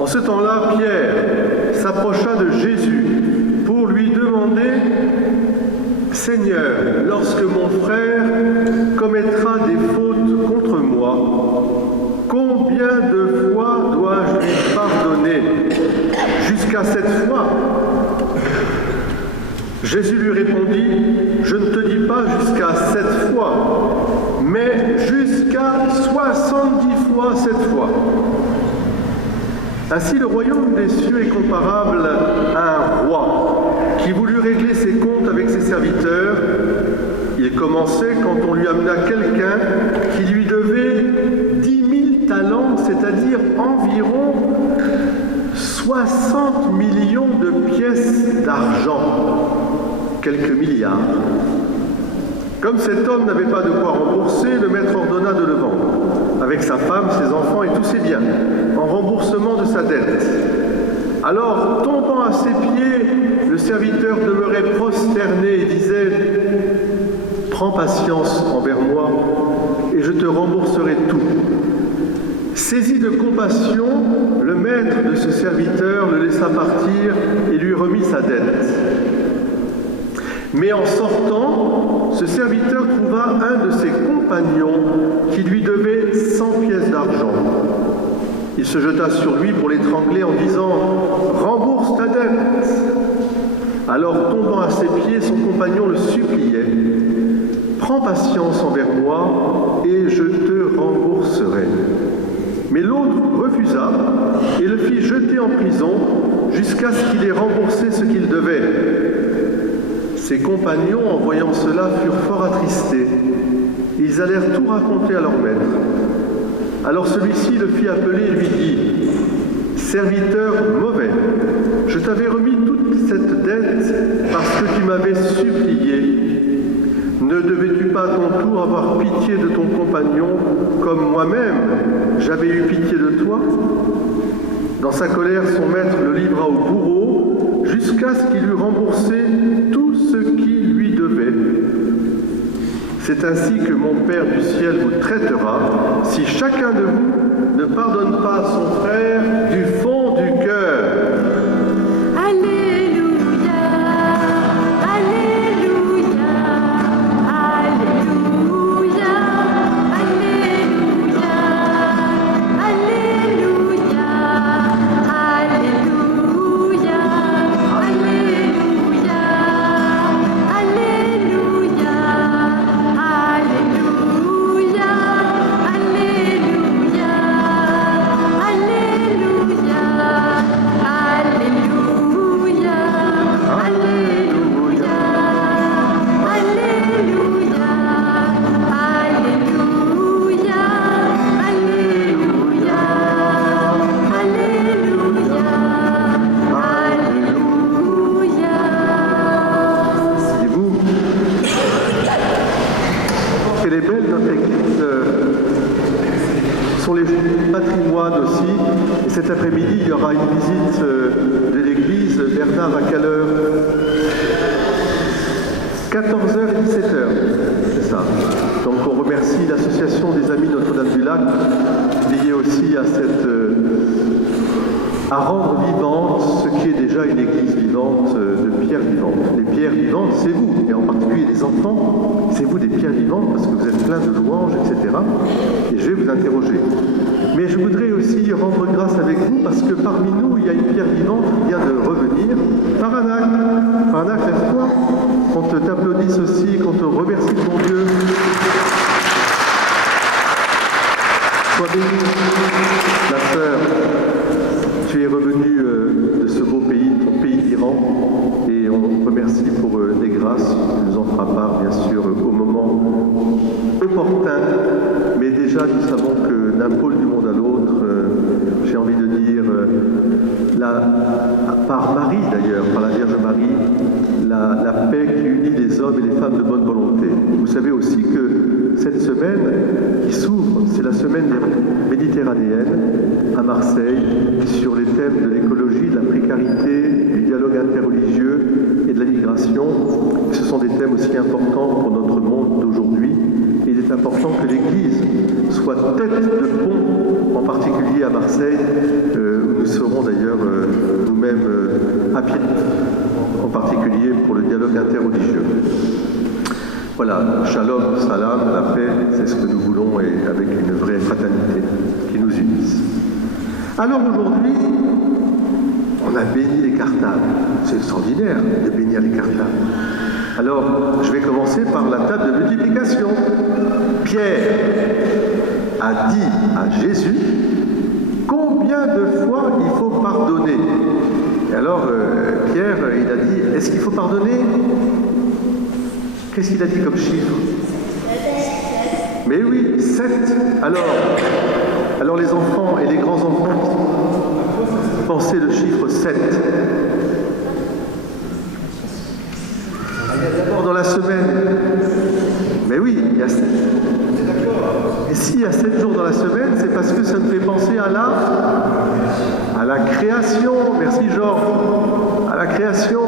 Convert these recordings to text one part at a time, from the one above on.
En ce temps-là, Pierre s'approcha de Jésus pour lui demander « Seigneur, lorsque mon frère commettra des fautes contre moi, combien de fois dois-je lui pardonner? Jusqu'à 7 fois ?» Jésus lui répondit « Je ne te dis pas jusqu'à 7 fois, mais jusqu'à 70 fois 7 fois. » Ainsi, le royaume des cieux est comparable à un roi qui voulut régler ses comptes avec ses serviteurs. Il commençait quand on lui amena quelqu'un qui lui devait 10 000 talents, c'est-à-dire environ 60 millions de pièces d'argent, quelques milliards. Comme cet homme n'avait pas de quoi rembourser, le maître ordonna de le vendre, avec sa femme, ses enfants et tous ses biens, en remboursement de sa dette. Alors, tombant à ses pieds, le serviteur demeurait prosterné et disait « Prends patience envers moi, et je te rembourserai tout. » Saisi de compassion, le maître de ce serviteur le laissa partir et lui remit sa dette. Mais en sortant, ce serviteur trouva un de ses compagnons qui lui devait 100 pièces d'argent. Il se jeta sur lui pour l'étrangler en disant « Rembourse ta dette !» Alors, tombant à ses pieds, son compagnon le suppliait « Prends patience envers moi et je te rembourserai. » Mais l'autre refusa et le fit jeter en prison jusqu'à ce qu'il ait remboursé ce qu'il devait. Ses compagnons, en voyant cela, furent fort attristés. Ils allèrent tout raconter à leur maître. Alors celui-ci le fit appeler et lui dit « Serviteur mauvais, je t'avais remis toute cette dette parce que tu m'avais supplié. Ne devais-tu pas à ton tour avoir pitié de ton compagnon comme moi-même j'avais eu pitié de toi ?» Dans sa colère, son maître le livra au bourreau jusqu'à ce qu'il eût remboursé tout ce qu'il lui devait. C'est ainsi que mon Père du ciel vous traitera si chacun de vous ne pardonne pas à son frère du fond du cœur. Cet après-midi, il y aura une visite de l'église. Bernard, à quelle heure? 14h et 17h, c'est ça. Donc on remercie l'association des Amis Notre-Dame-du-Lac, liée aussi à rendre vivante ce qui est déjà une église vivante de pierres vivantes. Les pierres vivantes, c'est vous, et en particulier les enfants, c'est vous des pierres vivantes parce que vous êtes pleins de louanges, etc. Et je vais vous interroger. Mais je voudrais aussi rendre grâce avec vous parce que parmi nous, il y a une pierre vivante qui vient de revenir. Paranak, lève-toi, qu'on t'applaudisse aussi, qu'on te remercie de mon Dieu. Sois bénie, la sœur. Tu es revenue de ce beau pays, ton pays d'Iran, et on remercie pour les grâces. Tu nous en feras part, bien sûr, au moment opportun. Mais déjà, nous savons que d'un pôle du monde à l'autre, j'ai envie de dire, par Marie d'ailleurs, par la Vierge Marie, la paix qui unit les hommes et les femmes de bonne volonté. Vous savez aussi que cette semaine qui s'ouvre, c'est la semaine méditerranéenne à Marseille, sur les thèmes de l'écologie, de la précarité, du dialogue interreligieux et de la migration. Ce sont des thèmes aussi importants pour notre monde d'aujourd'hui. Il est important que l'Église soit tête de pont, en particulier à Marseille, où nous serons d'ailleurs nous-mêmes à pied, en particulier pour le dialogue interreligieux. Voilà, shalom, salam, la paix, c'est ce que nous voulons et avec une vraie fraternité qui nous unisse. Alors aujourd'hui, on a béni les cartables. C'est extraordinaire de bénir les cartables. Alors, je vais commencer par la table de multiplication. Pierre a dit à Jésus combien de fois il faut pardonner. Et alors, Pierre, il a dit, est-ce qu'il faut pardonner? Qu'est-ce qu'il a dit comme chiffre? Mais oui, 7. Alors les enfants et les grands-enfants, pensez le chiffre 7. Dans la semaine. Mais oui, il y a 7. Et s'il y a 7 jours dans la semaine, c'est parce que ça nous fait penser à la création. Merci Georges. À la création.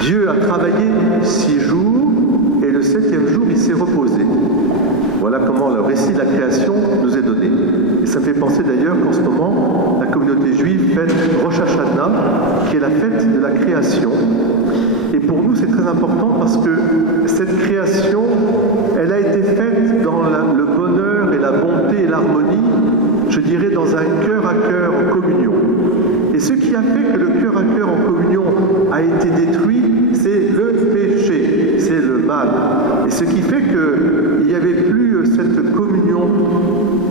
Dieu a travaillé 6 jours et le 7e jour, il s'est reposé. Voilà comment le récit de la création nous est donné. Et ça me fait penser d'ailleurs qu'en ce moment, la communauté juive fête Rosh Hashanah, qui est la fête de la création. Et pour nous, c'est très important parce que cette création, elle a été faite dans le bonheur et la bonté et l'harmonie, je dirais dans un cœur à cœur en communion. Et ce qui a fait que le cœur à cœur en communion a été détruit, c'est le péché, c'est le mal. Et ce qui fait qu'il n'y avait plus cette communion.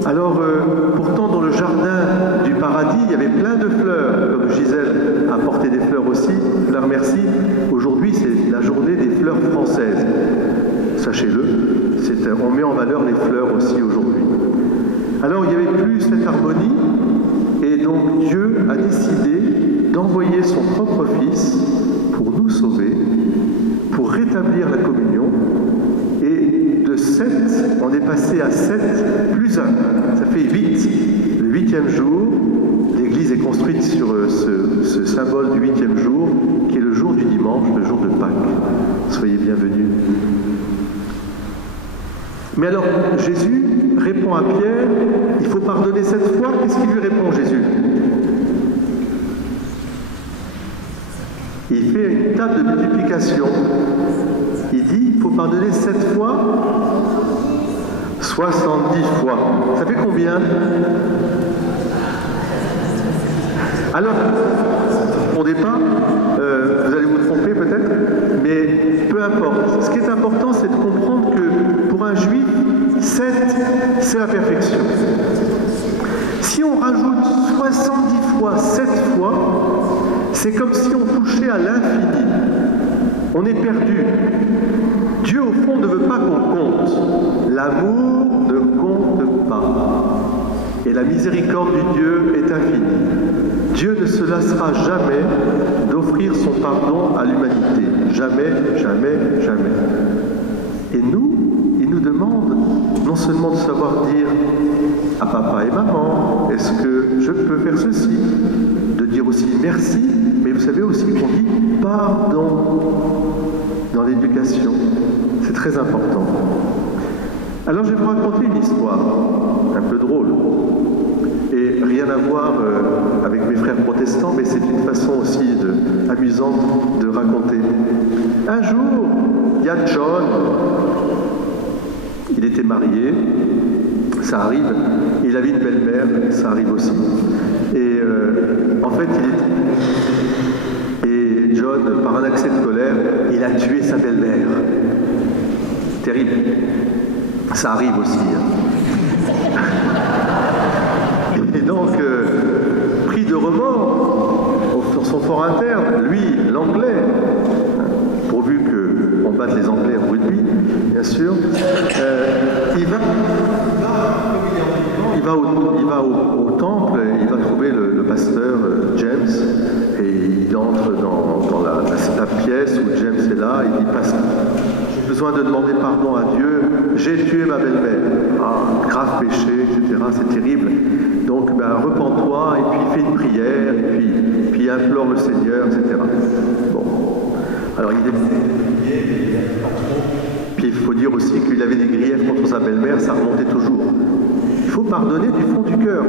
Alors, pourtant, dans le jardin du paradis, il y avait plein de fleurs, comme Gisèle a porté des fleurs aussi, je la remercie. Aujourd'hui, c'est la journée des fleurs françaises. Sachez-le, on met en valeur les fleurs aussi aujourd'hui. Alors, il n'y avait plus cette harmonie, et donc Dieu a décidé d'envoyer son propre Fils pour nous sauver, pour rétablir la communion, et de 7, on est passé à 7 plus 1, ça fait 8. Le 8e jour, l'Église est construite sur ce symbole du 8e jour, qui est le jour du dimanche, le jour de Pâques. Soyez bienvenus. Mais alors, Jésus répond à Pierre, il faut pardonner 7 fois. Qu'est-ce qu'il lui répond, Jésus? Il fait une table de multiplication. Il dit, il faut pardonner 7 fois, 70 fois. Ça fait combien? Alors, au départ, vous allez vous tromper peut-être, mais peu importe. Ce qui est important, c'est de comprendre que pour un juif, 7, c'est la perfection. Si on rajoute 70 fois, 7 fois, c'est comme si on touchait à l'infini. On est perdu. Dieu, au fond, ne veut pas qu'on compte. L'amour ne compte pas. Et la miséricorde du Dieu est infinie. Dieu ne se lassera jamais d'offrir son pardon à l'humanité. Jamais, jamais, jamais. Et nous, il nous demande non seulement de savoir dire à papa et maman, est-ce que je peux faire ceci? De dire aussi merci, mais vous savez aussi qu'on dit pardon dans l'éducation. C'est très important. Alors je vais vous raconter une histoire un peu drôle. Et rien à voir avec mes frères protestants, mais c'est une façon aussi amusante de raconter. Un jour, il y a John, il était marié, ça arrive, il avait une belle-mère, ça arrive aussi. Et en fait, et John, par un accès de colère, il a tué sa belle-mère. Terrible. Ça arrive aussi. Et donc, pris de remords dans son fort interne, lui, l'anglais, pourvu qu'on batte les Anglais en rugby, bien sûr, il va au temple, et il va trouver le pasteur James, et il entre dans la pièce où James est là, il dit « Pasteur, j'ai besoin de demander pardon à Dieu, j'ai tué ma belle-mère. Ah, grave péché, etc. C'est terrible. Donc, repens-toi, et puis fais une prière, et puis implore le Seigneur, etc. » Bon. Alors, puis il faut dire aussi qu'il avait des griefs contre sa belle-mère, ça remontait toujours. Il faut pardonner du fond du cœur.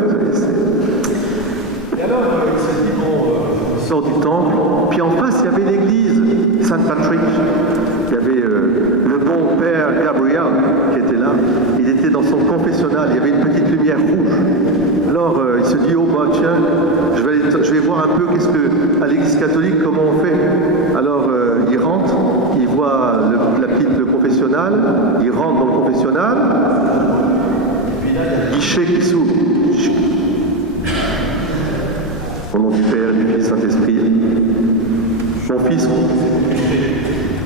Et alors, il s'est dit, bon, il sort du temple, puis en face, il y avait l'église Saint Patrick. Il y avait le bon père Gabriel qui était là. Il était dans son confessionnal, il y avait une petite lumière rouge. Alors, il se dit, oh, bah, tiens, je vais voir un peu qu'est-ce que, à l'église catholique, comment on fait. Alors, il rentre, il voit le confessionnal, il rentre dans le confessionnal, et puis là, il y a le guichet qui s'ouvre. Au nom du Père, du Fils, Saint-Esprit. Mon fils,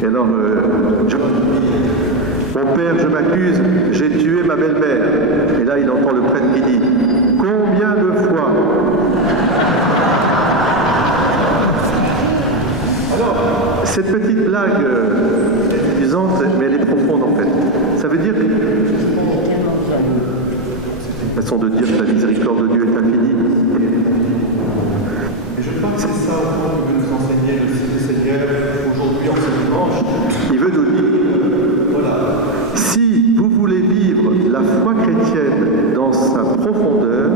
et alors, mon père, je m'accuse, j'ai tué ma belle-mère. Et là, il entend le prêtre qui dit, combien de fois? Alors, cette petite blague est amusante, mais elle est profonde en fait. Ça veut dire que c'est une façon de dire que la miséricorde de Dieu est infinie. Et je crois que c'est ça au fond que veut nous enseigner le Seigneur aujourd'hui en ce dimanche. Il veut nous dire, voilà, si vous voulez vivre la foi chrétienne dans sa profondeur,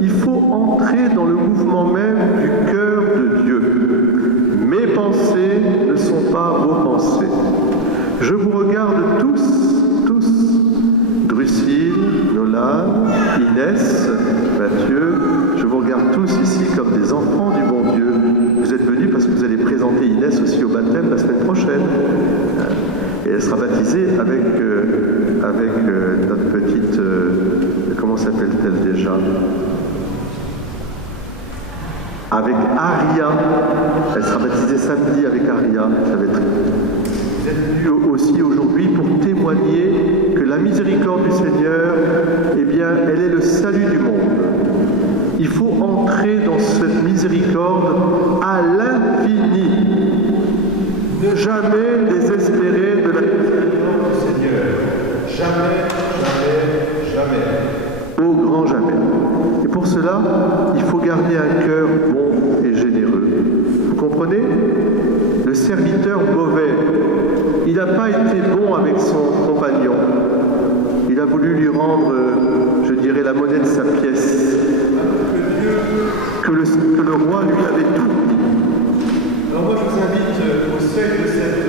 il faut entrer dans le mouvement même du cœur de Dieu. Mes pensées ne sont pas vos pensées. Je vous regarde tous, Drusille, Nolan, Inès, Mathieu, je vous regarde tous ici comme des enfants du bon Dieu. Vous êtes venus parce que vous allez présenter Inès aussi au baptême la semaine prochaine. Et elle sera baptisée avec notre petite... comment s'appelle-t-elle déjà? Avec Aria. Elle sera baptisée samedi avec Aria. Vous êtes venus aussi aujourd'hui pour témoigner que la miséricorde du Seigneur, eh bien, elle est le salut du monde. Il faut entrer dans cette miséricorde à l'infini. Ne jamais désespérer de la miséricorde du Seigneur. Jamais, jamais, jamais. Au grand jamais. Et pour cela, il faut garder un cœur bon et généreux. Vous comprenez? Le serviteur mauvais, il n'a pas été bon avec son compagnon. Il a voulu lui rendre, je dirais, la monnaie de sa pièce. Que le roi lui avait tout dit. Alors moi, je vous invite au seuil de cette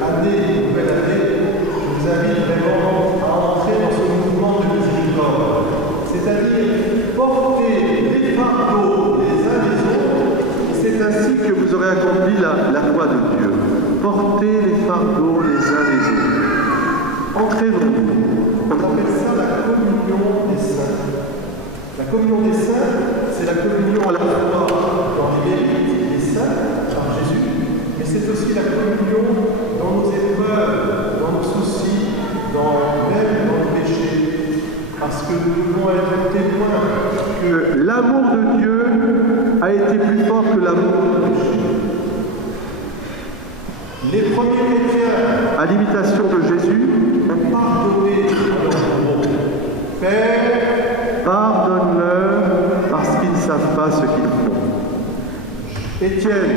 année, nouvelle année, je vous invite vraiment à entrer dans ce mouvement de miséricorde. C'est-à-dire porter les fardeaux les uns les autres. C'est ainsi que vous aurez accompli la loi de Dieu. Porter les fardeaux les uns les autres. Entrez dans le monde. On appelle ça la communion des saints. La communion des saints, c'est la communion à la fois dans les mérites des saints par Jésus, mais c'est aussi la communion dans nos épreuves, dans nos soucis, même dans le péché. Parce que nous devons être témoins que l'amour de Dieu a été plus fort que l'amour du péché. Les premiers chrétiens, à l'imitation de Jésus, ont pardonné à leurs bourreaux. Père, pardonne-leur parce qu'ils ne savent pas ce qu'ils font. Étienne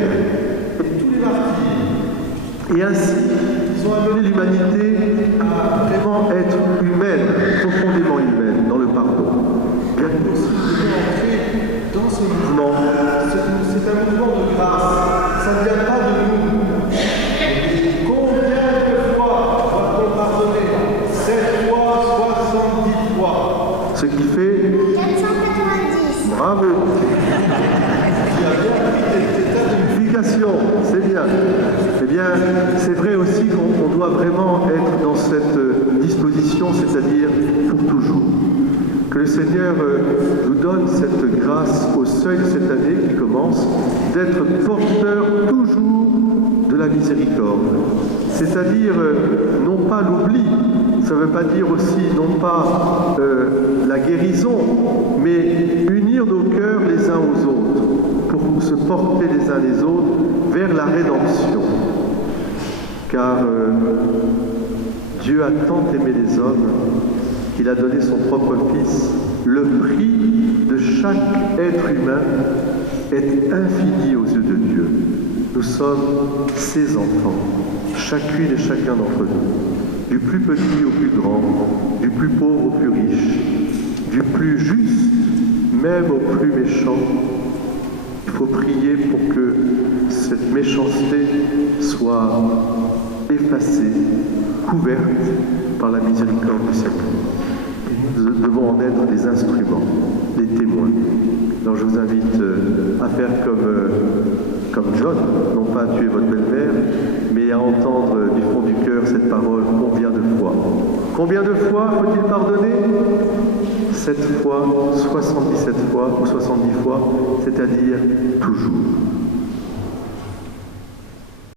et tous les martyrs. Et ainsi, ils ont amené l'humanité à vraiment être humaine, profondément humaine, dans le pardon. Bien que aussi, nous devons entrer dans ce mouvement. C'est un mouvement de grâce. Ça ne vient pas de nous. Combien de fois doit-on pardonner? 7 fois, 70 fois. Ce qui fait 490. Bravo. Il y a bien pris des multiplications, c'est bien. Eh bien, c'est vrai aussi qu'on doit vraiment être dans cette disposition, c'est-à-dire pour toujours. Que le Seigneur nous donne cette grâce au seuil de cette année qui commence, d'être porteur toujours de la miséricorde. C'est-à-dire, non pas l'oubli, ça ne veut pas dire aussi, non pas la guérison, mais unir nos cœurs les uns aux autres, pour se porter les uns les autres vers la rédemption. Car Dieu a tant aimé les hommes qu'il a donné son propre Fils. Le prix de chaque être humain est infini aux yeux de Dieu. Nous sommes ses enfants, chacune et chacun d'entre nous, du plus petit au plus grand, du plus pauvre au plus riche. du plus juste, même au plus méchant. Il faut prier pour que cette méchanceté soit effacée, couverte par la miséricorde du Seigneur. Nous devons en être des instruments, des témoins. Alors je vous invite à faire comme John, non pas à tuer votre belle-mère, mais à entendre du fond du cœur cette parole combien de fois. Combien de fois faut-il pardonner? 7 fois, 77 fois ou 70 fois, c'est-à-dire toujours.